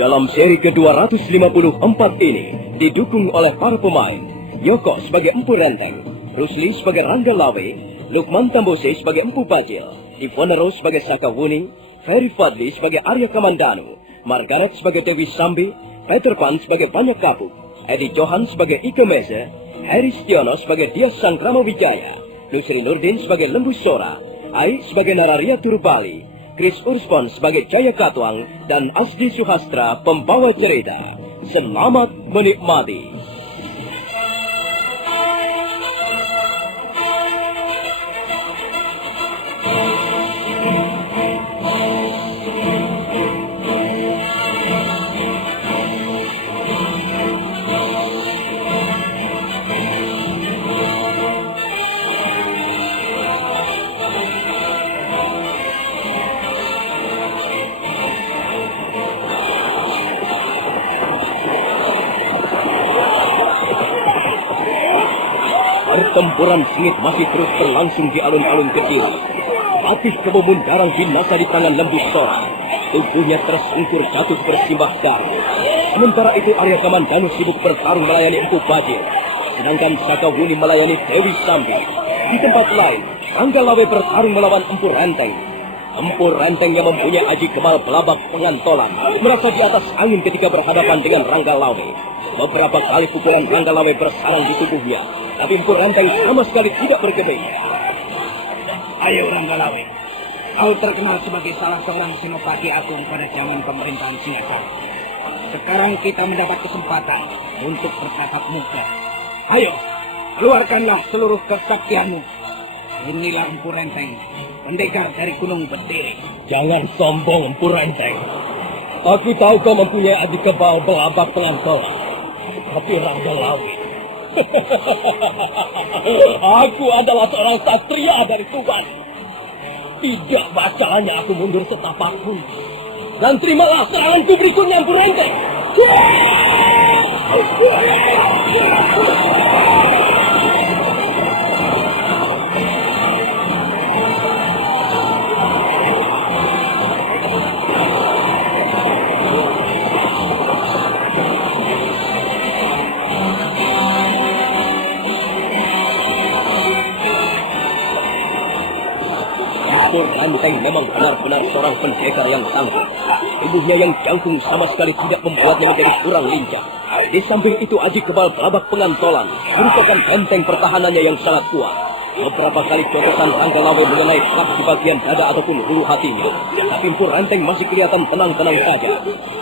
Dalam seri ke-254 ini didukung oleh para pemain Yoko sebagai Empu Renteng, Rusli sebagai Rangga Lawe, Lukman Tambose sebagai Empu Bajil, Ivona Rose sebagai Sakawuni, Ferry Fadli sebagai Arya Kamandanu, Margaret sebagai Dewi Sambi, Peter Pan sebagai Banyak Kapuk, Eddie Johan sebagai Ike Meze, Heri Stiono sebagai Dias Sangkrama Wijaya, Nusri Nurdin sebagai Lembu Sora, Ai sebagai Nararia Turbali, Chris Urspon sebagai Jaya Katwang, dan Asdi Suhastra pembawa cerita. Selamat menikmati. Pertempuran sengit masih terus berlangsung di alun-alun kecil. Rapih kememundaran binasa di tangan Lembu Sora. Tubuhnya tersungkur jatuh bersimbah darah. Sementara itu Arya Kamandanu sibuk bertarung melayani Empu Bajil, sedangkan Sakawuni melayani Dewi Sambi. Di tempat lain, Rangga Lawe bertarung melawan Empu Renteng. Empu Renteng yang mempunyai aji kebal pelabak pengantolan merasa di atas angin ketika berhadapan dengan Rangga Lawe. Beberapa kali pukulan Rangga Lawe bersarang di tubuhnya, tapi Empu Renteng sama sekali tidak bergeming. Ayo Rangga Lawe, kau terkenal sebagai salah seorang senopati agung pada zaman pemerintahan Singasari. Sekarang kita mendapat kesempatan untuk bertatap muka. Ayo, keluarkanlah seluruh kesaktianmu. Inilah Empu Renteng, pendekar dari Gunung Berdiri. Jangan sombong, Empu Renteng. Aku tahu kau mempunyai aji kebal belabak pengantolan. Tapi Rangga Lawe, aku adalah seorang satria dari Tuban. Tidak bacanya aku mundur setapak pun. Dan terimalah seranganku berikutnya, Empu Renteng. Empu Renteng memang benar-benar seorang pendekar yang tangguh. Tubuhnya yang jangkung sama sekali tidak membuatnya menjadi kurang lincah. Di samping itu aji kebal pelabak pengantolan merupakan benteng pertahanannya yang sangat kuat. Beberapa kali cotosan Rangga Lawe mengenai plak di bagian dada ataupun hulu hatinya, tapi Empu Renteng masih kelihatan tenang-tenang saja.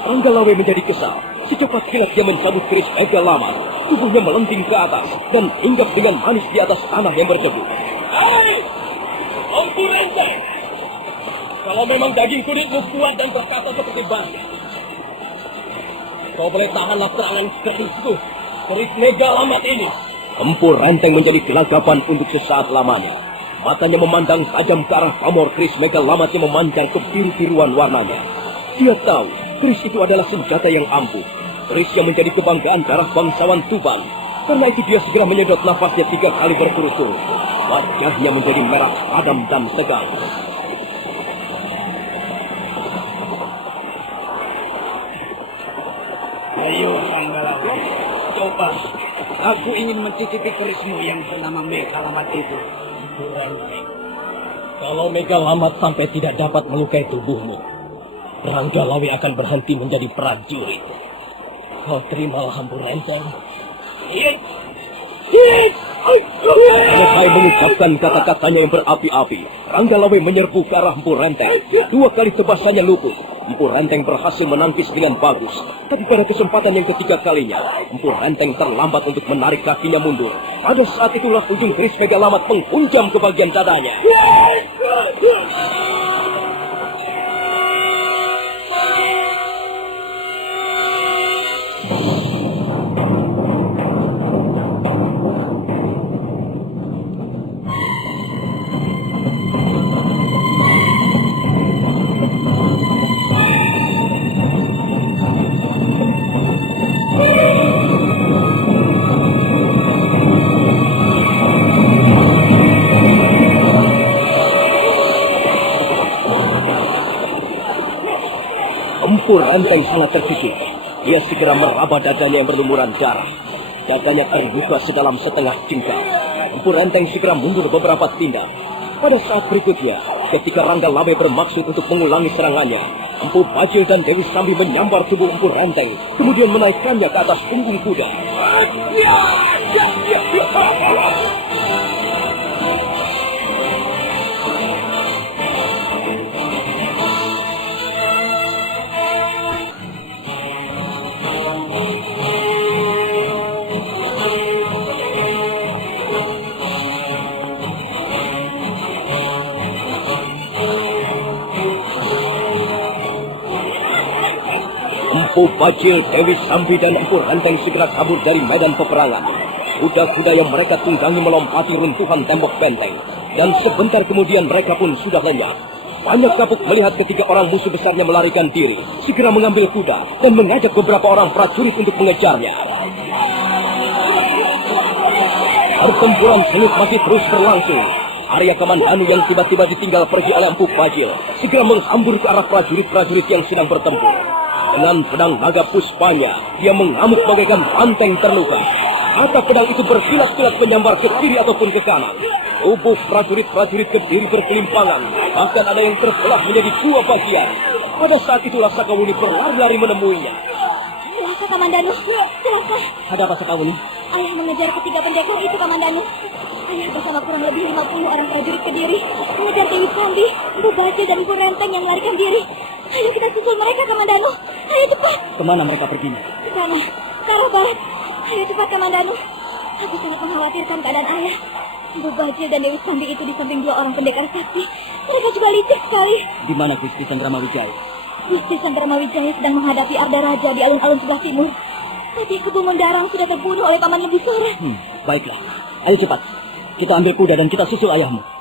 Rangga Lawe menjadi kesal. Secepat kilat dia mencabut keris Ega Lama. Tubuhnya melenting ke atas dan hinggap dengan manis di atas tanah yang berdebu. Empu Renteng, kalau memang daging kulitmu kuat dan perkasa seperti batu, kau boleh tahanlah serangan kerisku, keris Mega Lamat ini. Empu Renteng menjadi gelagapan untuk sesaat lamanya. Matanya memandang tajam ke arah pamor keris Mega Lamat yang memancar kebiru-biruan warnanya. Dia tahu keris itu adalah senjata yang ampuh, keris yang menjadi kebanggaan darah bangsawan Tuban. Karena itu dia segera menyedot nafasnya 3 kali berturut-turut. Wajahnya menjadi merah padam dan tegang. Ayo Rangga Lawe, coba. Aku ingin mencicipi kerismu yang bernama Mega Lamat itu. Kalau Mega Lamat sampai tidak dapat melukai tubuhmu, Rangga Lawe akan berhenti menjadi prajurit. Kau terimalah, Empu Renteng. Selesai mengucapkan kata-katanya yang berapi-api, Rangga Lawe menyerbu ke arah Empu Renteng. 2 kali tebasannya luput. Empu Renteng berhasil menangkis dengan bagus. Tapi pada kesempatan yang ketiga kalinya, Empu Renteng terlambat untuk menarik kakinya mundur. Pada saat itulah ujung keris Mega Lamat menghunjam ke bagian dadanya. Empu Renteng sangat terkejut. Dia segera meraba dadanya yang berlumuran darah. Dadanya terbuka sedalam setengah jengkal. Empu Renteng segera mundur beberapa tindak. Pada saat berikutnya, ketika Rangga Lawe bermaksud untuk mengulangi serangannya, Empu Bajil dan Dewi Sambi menyambar tubuh Empu Renteng, kemudian menaikkannya ke atas punggung kuda. Empu Bajil, Dewi Sambi, dan Empu Renteng segera kabur dari medan peperangan. Kuda-kuda yang mereka tunggangi melompati runtuhan tembok benteng. Dan sebentar kemudian mereka pun sudah lenyap. Banyak kapuk melihat ketiga orang musuh besarnya melarikan diri, segera mengambil kuda dan mengajak beberapa orang prajurit untuk mengejarnya. Pertempuran sengit masih terus berlangsung. Arya Kamandanu yang tiba-tiba ditinggal pergi oleh Empu Bajil segera menghambur ke arah prajurit-prajurit yang sedang bertempur. Dengan pedang naga puspanya, dia mengamuk bagaikan banteng terluka. Atap pedang itu berkilat-kilat menyambar ke kiri ataupun ke kanan. Tubuh prajurit-prajurit Kediri berkelimpangan, bahkan ada yang terbelah menjadi dua bagian. Pada saat itulah Sakawuni berlari-lari menemuinya. Celaka, Kamandanu. Celaka. Ada apa, Sakawuni? Ayah mengejar ketiga pendekar itu, Kamandanu. Ayah bersama kurang lebih 50 orang prajurit Kediri mengejar Dewi Sambi, Empu Bajil, dan Empu Renteng yang melarikan diri. Ayo kita susul mereka, Kamandanu. Ayo cepat. Kemana mereka pergi? Ke sana, ke arah barat. Ayo cepat, Kamandanu. Aku sangat mengkhawatirkan keadaan ayah. Empu Bajil dan Dewi Sambi itu di samping dua orang pendekar sakti. Mereka juga licik sekali. Di mana Gusti Sangramawijaya? Gusti Sangramawijaya sedang menghadapi Arda Raja di alun-alun sebelah timur. Tapi Kubu Mendarang sudah terbunuh oleh Paman Lebisora. Baiklah. Ayo cepat. Kita ambil kuda dan kita susul ayahmu.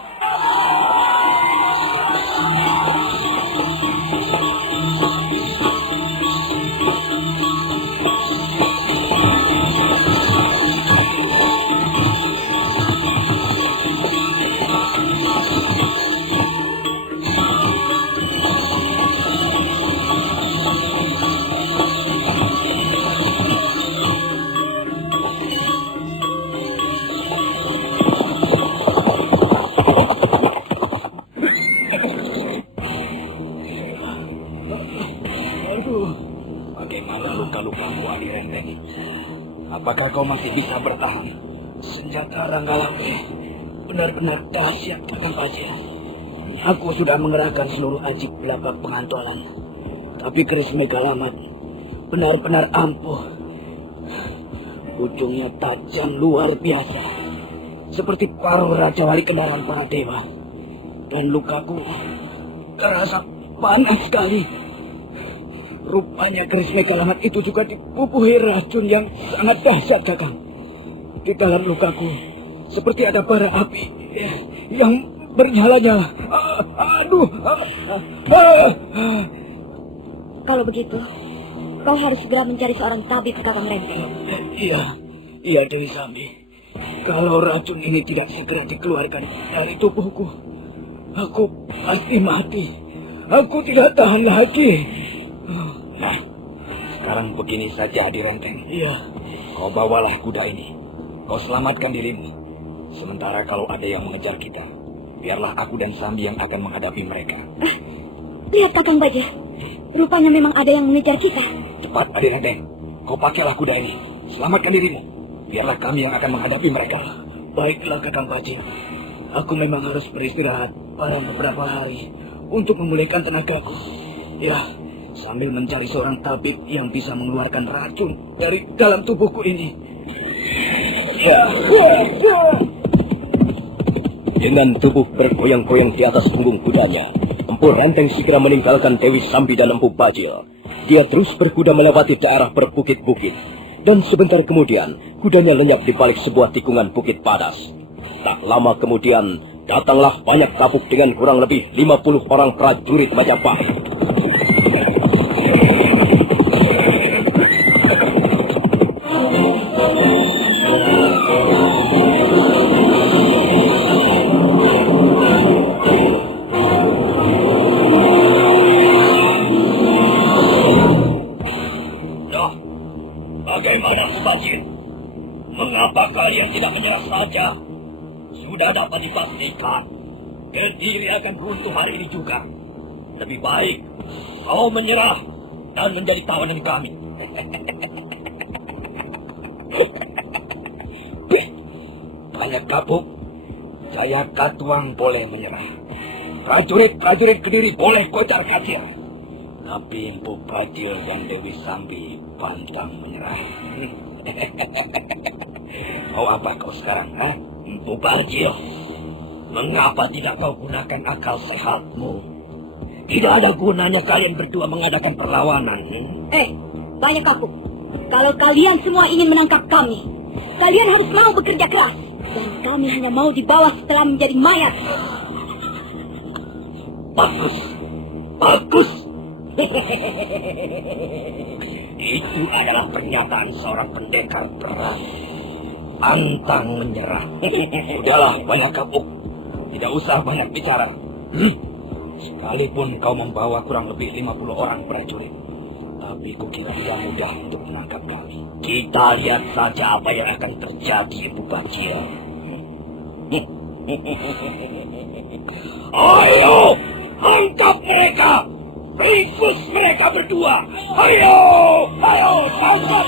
Bagaimana luka-lukamu, Ali Renteng? Apakah kau masih bisa bertahan? Senjata Ranggalawe benar-benar dahsyat, Kakang Bajil. Aku sudah mengerahkan seluruh ajik belaka pengantolan, tapi keris Megalamat benar-benar ampuh. Ujungnya tajam luar biasa, seperti paruh Raja Wali Kendaraan para dewa. Dan lukaku terasa panas sekali. Rupanya keris Megalamat itu juga dipupuhi racun yang sangat dahsyat, Kakang. Di dalam lukaku seperti ada bara api yang bernyala-nyala. Kalau begitu, kau harus segera mencari seorang tabib, Kakang Renteng. Iya Dewi Sambi. Kalau racun ini tidak segera dikeluarkan dari tubuhku, aku pasti mati. Aku tidak tahan lagi. Nah, sekarang begini saja, Adi Renteng. Iya. Kau bawalah kuda ini. Kau selamatkan dirimu. Sementara kalau ada yang mengejar kita, biarlah aku dan Sambi yang akan menghadapi mereka. Lihat, Kakang Bajil. Rupanya memang ada yang mengejar kita. Cepat, Adi Renteng. Kau pakailah kuda ini. Selamatkan dirimu. Biarlah kami yang akan menghadapi mereka. Baiklah, Kakang Bajil. Aku memang harus beristirahat pada beberapa hari untuk memulihkan tenagaku. Ya, sambil mencari seorang tabib yang bisa mengeluarkan racun dari dalam tubuhku ini. Dengan tubuh bergoyang-goyang di atas punggung kudanya, Empu Renteng segera meninggalkan Dewi Sambi dan Empu Bajil. Dia terus berkuda melewati daerah berbukit-bukit. Dan sebentar kemudian, kudanya lenyap di balik sebuah tikungan bukit padas. Tak lama kemudian, datanglah banyak kapuk dengan kurang lebih 50 orang prajurit Majapahit. Bajil? Mengapa kalian tidak menyerah saja? Sudah dapat dipastikan, Kediri akan runtuh hari ini juga. Lebih baik kau menyerah dan menjadi tawanan kami. Banyak kapuk, Jaya Katuang boleh menyerah. Prajurit-prajurit Kediri boleh kocar kacir. Tapi Empu Bajil dan Dewi Sambi pantang menyerah. Mau apa kau sekarang, ha? Empu Bajil, mengapa tidak kau gunakan akal sehatmu? Tidak ada gunanya kalian berdua mengadakan perlawanan. Banyak kapuk. Kalau kalian semua ingin menangkap kami, kalian harus mau bekerja keras. Dan kami hanya mau dibawa setelah menjadi mayat. Bagus. Bagus. Itu adalah pernyataan seorang pendekar berani. Pantang menyerah. Sudahlah, banyak kapuk. Tidak usah banyak bicara. Sekalipun kau membawa kurang lebih 50 orang prajurit, tapi kukira tidak mudah untuk menangkap kami. Kita lihat saja apa yang akan terjadi, Empu Bajil. Ayo, angkat mereka! Ringkus mereka berdua! Ayo! Ayo, tangkap!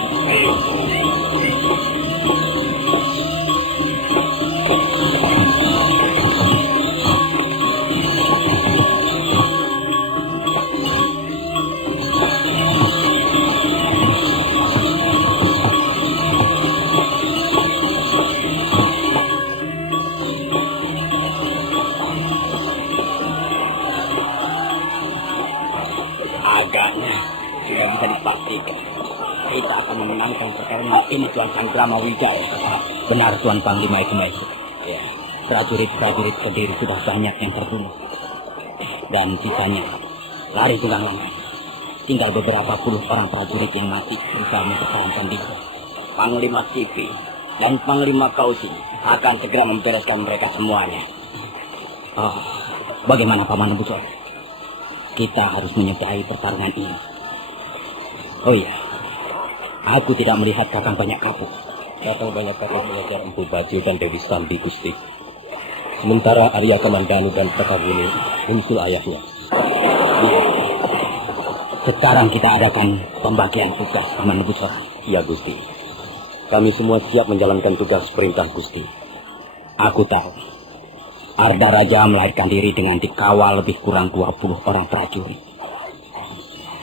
Agaknya sudah bisa dipastikan kita akan memenangkan pertarungan ini, Tuan Sanggrama Wijaya. Benar, Tuan Panglima Ikumesu. Ya, prajurit-prajurit Kediri sudah banyak yang terbunuh. Dan sisanya lari tunggang langgang. Tinggal beberapa puluh orang prajurit yang masih berusaha mempertahankan diri. Panglima Sipi dan Panglima Kausi akan segera membereskan mereka semuanya. Bagaimana Paman Nebusor? Kita harus menyudahi pertarungan ini. Oh iya, aku tidak melihat Kakang Banyak Kapuk. Kakang Banyak Kapuk mengejar Empu Bajil dan Dewi Sambi, Gusti. Sementara Arya Kamandanu dan Prakabuni menyusul ayahnya. Sekarang kita adakan pembagian tugas, Paman Nebusor. Iya, Gusti. Kami semua siap menjalankan tugas perintah Gusti. Aku tahu Arda Raja melahirkan diri dengan dikawal lebih kurang 20 orang prajurit.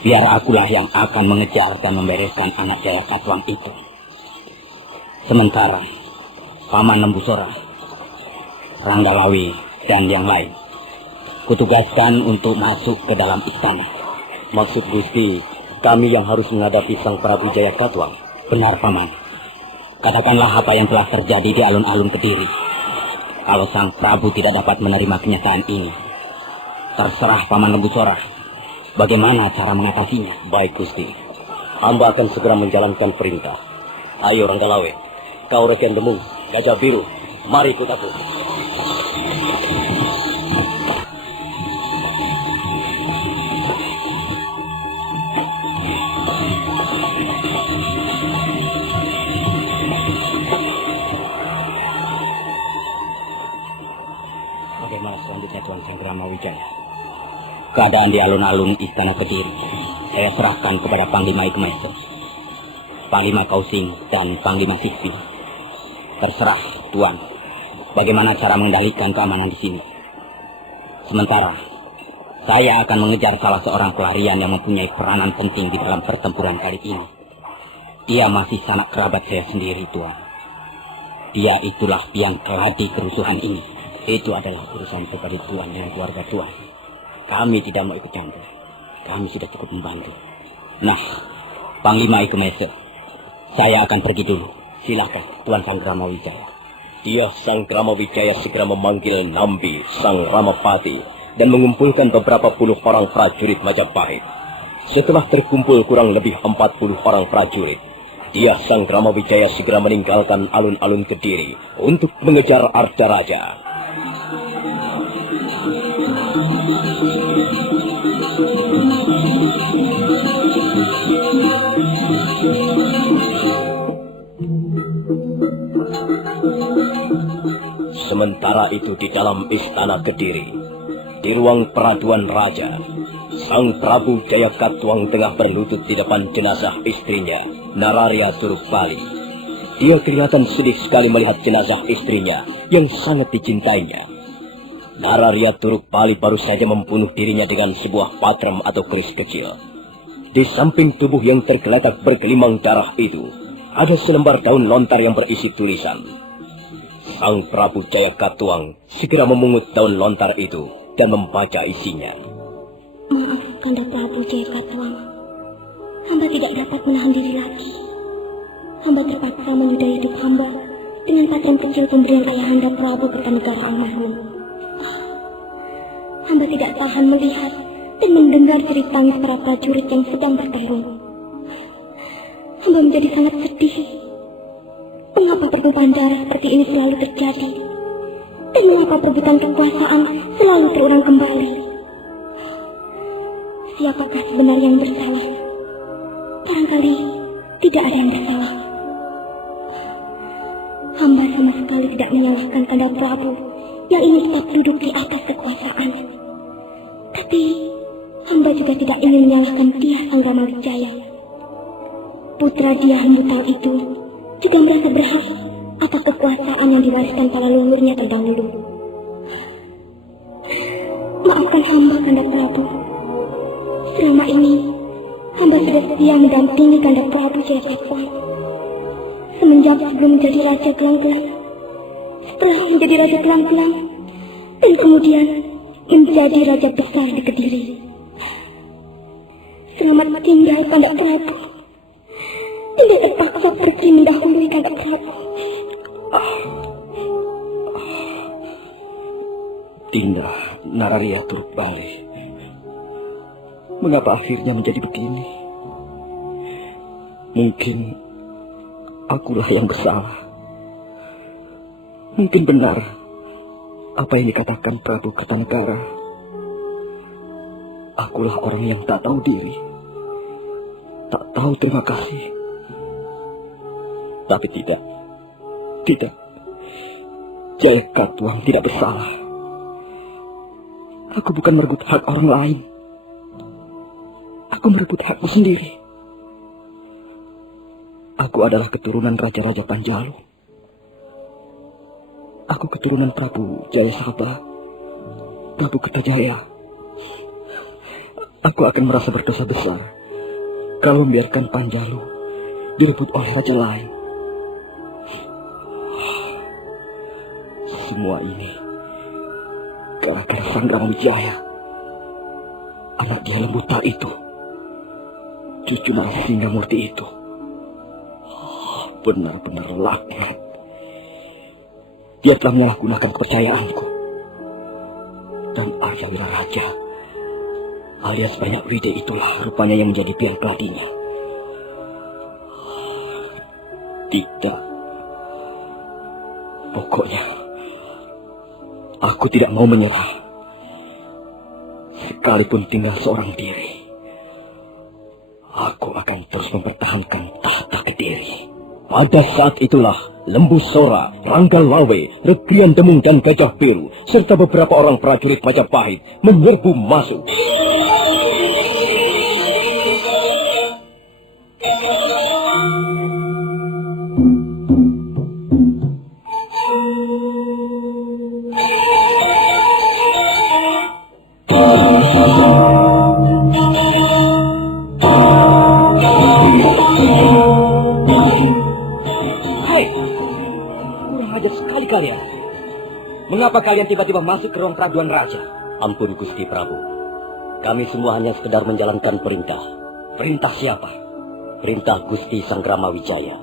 Biar akulah yang akan mengejar dan membereskan anak Jaya Katuang itu. Sementara Paman Lembusora, Ranggalawi, dan yang lain kutugaskan untuk masuk ke dalam istana. Maksud Gusti, kami yang harus menghadapi Sang Prabu Jaya Katuang. Benar, Paman. Katakanlah apa yang telah terjadi di alun-alun Kediri. Kalau Sang Prabu tidak dapat menerima kenyataan ini, terserah Paman Lembusora bagaimana cara mengatasinya. Baik, Gusti. Hamba akan segera menjalankan perintah. Ayo, Ranggalawe. Kau Reken Demung, Gajah Biru, mari ikut aku. Bagaimana selanjutnya, Tuan Sanggrama Wijaya? Keadaan di alun-alun Istana Kediri saya serahkan kepada Panglima Ikumesu, Panglima Kausing, dan Panglima Sispi. Terserah, Tuan, bagaimana cara mengendalikan keamanan di sini. Sementara, saya akan mengejar salah seorang pelarian yang mempunyai peranan penting di dalam pertempuran kali ini. Dia masih sanak kerabat saya sendiri, Tuan. Dia itulah yang keladi kerusuhan ini. Itu adalah urusan pribadi Tuan dengan keluarga Tuan. Kami tidak mau ikut campur. Kami sudah cukup membantu. Nah, Panglima Ikumesu, saya akan pergi dulu. Silakan, Tuan Sanggrama Wijaya. Dia Sanggrama Wijaya segera memanggil Nambi, Sang Ramapati, dan mengumpulkan beberapa puluh orang prajurit Majapahit. Setelah terkumpul kurang lebih 40 orang prajurit, dia Sanggrama Wijaya segera meninggalkan alun-alun Kediri untuk mengejar Arda Raja. Sementara itu di dalam istana Kediri, di ruang peraduan raja, Sang Prabu Jayakatwang tengah berlutut di depan jenazah istrinya, Nararya Turukpali. Dia kelihatan sedih sekali melihat jenazah istrinya yang sangat dicintainya. Nararya Turukpali baru saja membunuh dirinya dengan sebuah patrem atau keris kecil. Di samping tubuh yang tergeletak bergelimang darah itu, ada selembar daun lontar yang berisi tulisan. Sang Prabu Jayakatwang segera memungut daun lontar itu dan membaca isinya. Maaf, Kanda Prabu Jayakatwang. Hamba tidak dapat menahan diri lagi. Hamba terpaksa menyudahi hidup hamba dengan patrem kecil pemberian Ayahanda Prabu Kertanegara almarhum. Hamba tidak tahan melihat dan mendengar jerit tangis para prajurit yang sedang bertarung. Hamba menjadi sangat sedih. Mengapa pertumpahan darah seperti ini selalu terjadi? Dan mengapa perebutan kekuasaan selalu terulang kembali? Siapakah sebenarnya yang bersalah? Barangkali tidak ada yang bersalah. Hamba sama sekali tidak menyalahkan Kanda Prabu yang ingin tetap duduk di atas kekuasaan. Tapi hamba juga tidak ingin menyalahkan Dyah Sangramawijaya. Putra Dyah Hembutang itu juga merasa berhak atas kekuasaan yang diwariskan para leluhurnya terdahulu. Maafkan hamba, Kanda Prabu. Selama ini hamba sudah setia mendampingi Kanda Prabu Jayakatwang. Semenjak sebelum menjadi Raja Gelanggelang, setelah menjadi Raja Gelanggelang, dan kemudian menjadi Raja Besar di Kediri. Selamat tinggal, Kanda Prabu. Tidak terpaksa pergi mendahului Kanda Prabu. Dinda Nararya Turukpali, mengapa akhirnya menjadi begini? Mungkin akulah yang bersalah. Mungkin benar apa yang dikatakan Prabu Kertanegara. Akulah orang yang tak tahu diri, tak tahu terima kasih. Tapi tidak. Jayakatwang tidak bersalah. Aku bukan merebut hak orang lain. Aku merebut hakku sendiri. Aku adalah keturunan raja-raja Panjalu. Aku keturunan Prabu Jayasabha, Prabu Kertajaya. Aku akan merasa berdosa besar kalau membiarkan Panjalu direbut oleh raja lain. Semua ini gara-gara Sangramawijaya, anak dia Lembuta itu, cucu Narasingamurti itu. Benar-benar laknat. Dia telah menyalahgunakan kepercayaanku. Dan Arya Wiraraja alias Banyak Wide itulah rupanya yang menjadi piang keladinya. Tidak. Pokoknya aku tidak mau menyerah. Sekalipun tinggal seorang diri, aku akan terus mempertahankan tahta Kediri. Pada saat itulah Lembu Sora, Rangga Lawe, Regrian Demung dan Gajah Biru serta beberapa orang prajurit Majapahit menyerbu masuk. Mengapa kalian tiba-tiba masuk ke ruang peraduan raja? Ampun Gusti Prabu. Kami semua hanya sekedar menjalankan perintah. Perintah siapa? Perintah Gusti Sangramawijaya.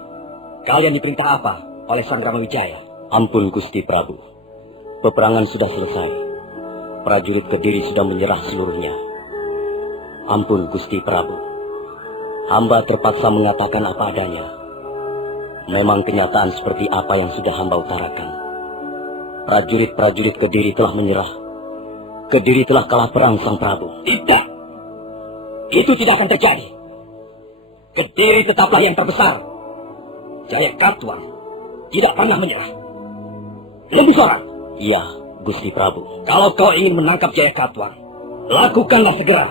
Kalian diperintah apa oleh Sangramawijaya? Ampun Gusti Prabu. Peperangan sudah selesai. Prajurit Kediri sudah menyerah seluruhnya. Ampun Gusti Prabu. Hamba terpaksa mengatakan apa adanya. Memang kenyataan seperti apa yang sudah hamba utarakan. Prajurit-prajurit Kediri telah menyerah. Kediri telah kalah perang Sang Prabu. Tidak. Itu tidak akan terjadi. Kediri tetaplah yang terbesar. Jayakatwang tidak pernah menyerah. Lembu Sora, Iya, Gusti Prabu. Kalau kau ingin menangkap Jaya Katuang, lakukanlah segera.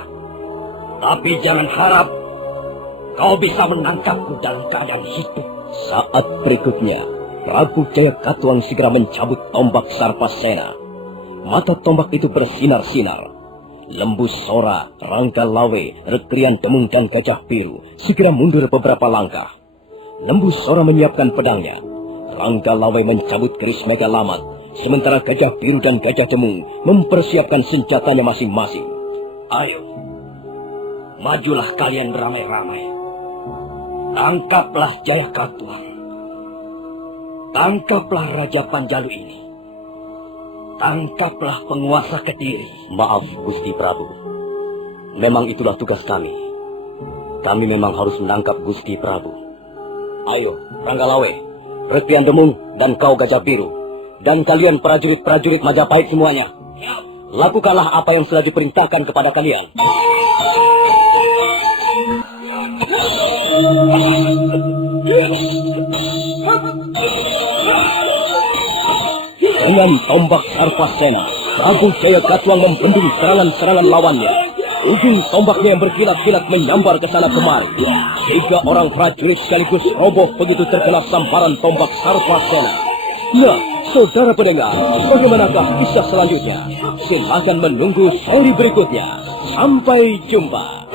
Tapi jangan harap kau bisa menangkapku dalam keadaan hidup. Saat berikutnya, Prabu Jaya Katuang segera mencabut tombak Sarpasena. Mata tombak itu bersinar-sinar. Lembu Sora, Rangga Lawe, Rekrian Demung dan Gajah Biru segera mundur beberapa langkah. Lembu Sora menyiapkan pedangnya. Rangga Lawe mencabut keris Mega Lamat, sementara Gajah Biru dan Gajah Demung mempersiapkan senjatanya masing-masing. Ayo, majulah kalian beramai-ramai. Tangkaplah Jaya Katuang. Tangkaplah Raja Panjalu ini. Tangkaplah penguasa Kediri. Maaf, Gusti Prabu. Memang itulah tugas kami. Kami memang harus menangkap Gusti Prabu. Ayo, Rangga Lawe, Rekrian Demung, dan kau Gajah Biru. Dan kalian prajurit-prajurit Majapahit semuanya. Lakukanlah apa yang sudah diperintahkan kepada kalian. Dengan tombak Sarpasena, Prabu Jaya Katuang membendung serangan-serangan lawannya. Ujung tombaknya yang berkilat-kilat menyambar ke sana kemari. 3 orang prajurit sekaligus roboh begitu terkena samparan tombak Sarpasena. Nah, saudara pendengar, bagaimanakah kisah selanjutnya? Silakan menunggu seri berikutnya. Sampai jumpa.